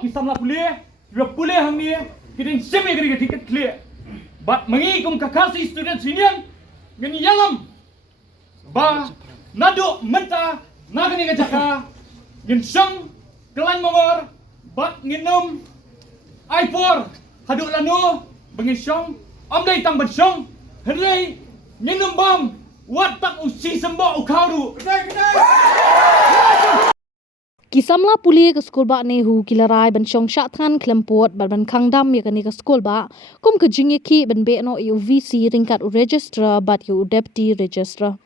ki Samla Pule, we Pule hang ni, kiting semi kiri ticket clear. But mangi kum kakasi student senior, ngani yalam. Ba nado menta nagani gajaka, ngin sang kelan mongor, but nginum I4 haduk lanu bangin sang amdai tang bansang, henry nginum bam, wat tak usi sembo ukharu. Ki Samla Pule ke skol ba Nehu ki larai ban chong Shah Thngan klempot ban Khang dam ye kani ke skol ba kum ke jinge ki ban be no u VC ringkat u register bat u deputy registrar.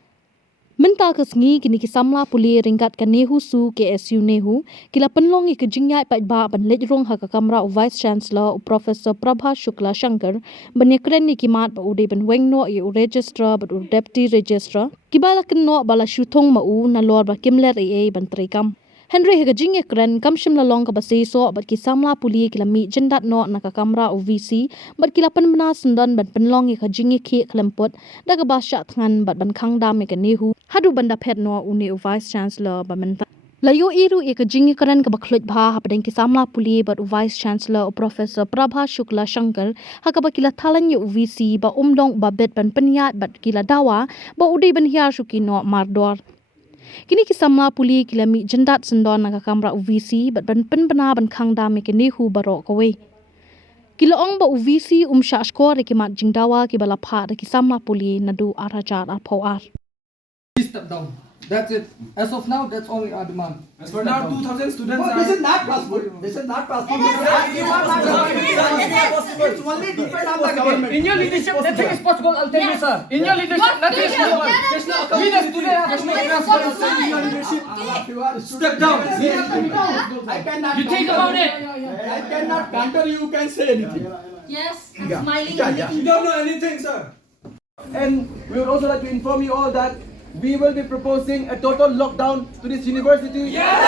Menta ke sngi kini ki Samla Pule ringkat ke Nehu su ke SU Nehu kila penlong ke jingyai pat ba ban lej rong ha ka kamra u vice chancellor u professor Prabha Shukla Shankar ban ye kren ni ki mat ba u de ban weng no u registrar bat u deputy registrar ki bala ken no bala shuthong ma u na lor ba kimler e ban trikam. Henry hega jinge kren kam shim la long ka basi so bat ki Samla Puli kila mi jendat no na ka kamra u VC bat kila pan bana sundan bat penlong ka jinge ki klempot da ka ba Shah Thngan bat ban Khang dam me ka Nehu hadu banda Phet no u ne u vice chancellor ba menta layo iru e ka jinge kren ka bakhloj bha ha padeng ki Samla Puli bat u vice chancellor u professor Prabha Shukla Shankar ha ka ba kila thalan u VC ba umdong ba bet ban panyat bat kila dawa ba udai ban hiar shuki no mardor. Kini ki Samla Puli kila mi jendat sendon na kamra UVC bat ban pen bana ban Khang dam ke Nehu baro kowe. Kila ong ba UVC Shah skor ki mat jing Dawa ki bala pha ki Samla Puli nadu arajar ar phawar. Please step down. That's it. As of now, that's only our demand. As for now, 2,000 students No, are... this is not possible. This is not possible. It's only depend on the government. In your leadership, nothing is possible. I'll tell you, sir. In your leadership, nothing is possible. We the student have no Step down. I cannot. You think about it. I cannot counter you. Can say anything. Yes, I'm smiling. You don't know anything, sir. And we would also like to inform you all that we will be proposing a total lockdown to this university. That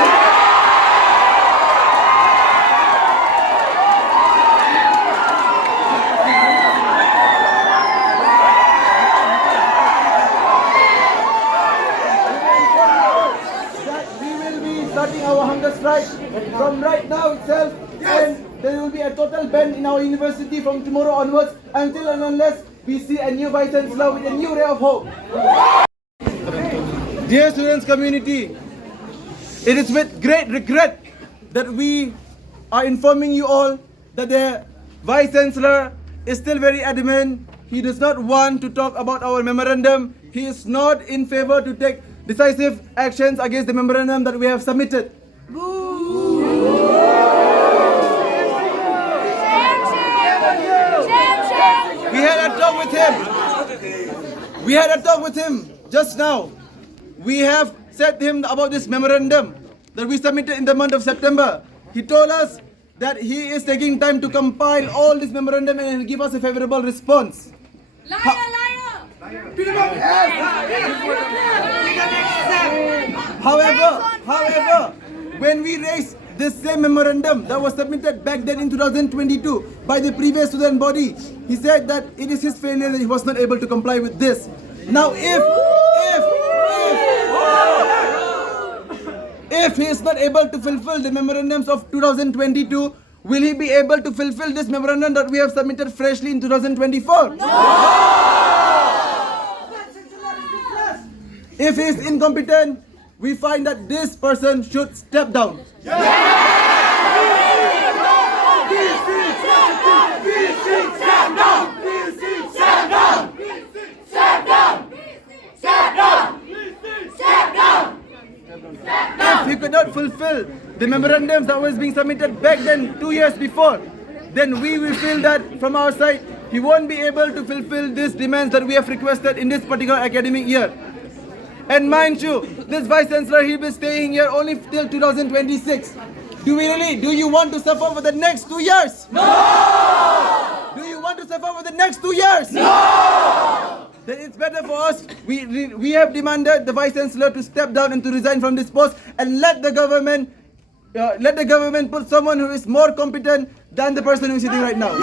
we will be starting our hunger strike from right now itself. And there will be a total ban in our university from tomorrow onwards until and unless we see a new vice chancellor with a new ray of hope. Dear students community, it is with great regret that we are informing you all that the vice chancellor is still very adamant. He does not want to talk about our memorandum. He is not in favor to take decisive actions against the memorandum that we have submitted. We had a talk with him. We had a talk with him just now. We have said to him about this memorandum that we submitted in the month of September. He told us that he is taking time to compile all this memorandum and will give us a favorable response. However, when we raised this same memorandum that was submitted back then in 2022 by the previous student body, he said that it is his failure that he was not able to comply with this. Now, if he is not able to fulfill the memorandums of 2022, will he be able to fulfill this memorandum that we have submitted freshly in 2024? No! If he is incompetent, we find that this person should step down. If he could not fulfill the memorandums that was being submitted back then 2 years before, then we will feel that from our side he won't be able to fulfill these demands that we have requested in this particular academic year. And mind you, this vice chancellor, he'll be staying here only till 2026. Do you want to suffer for the next 2 years? No! Do you want to suffer for the next 2 years? No! Then it's better for us. We have demanded the vice chancellor to step down and to resign from this post and let the government put someone who is more competent than the person who is sitting right now.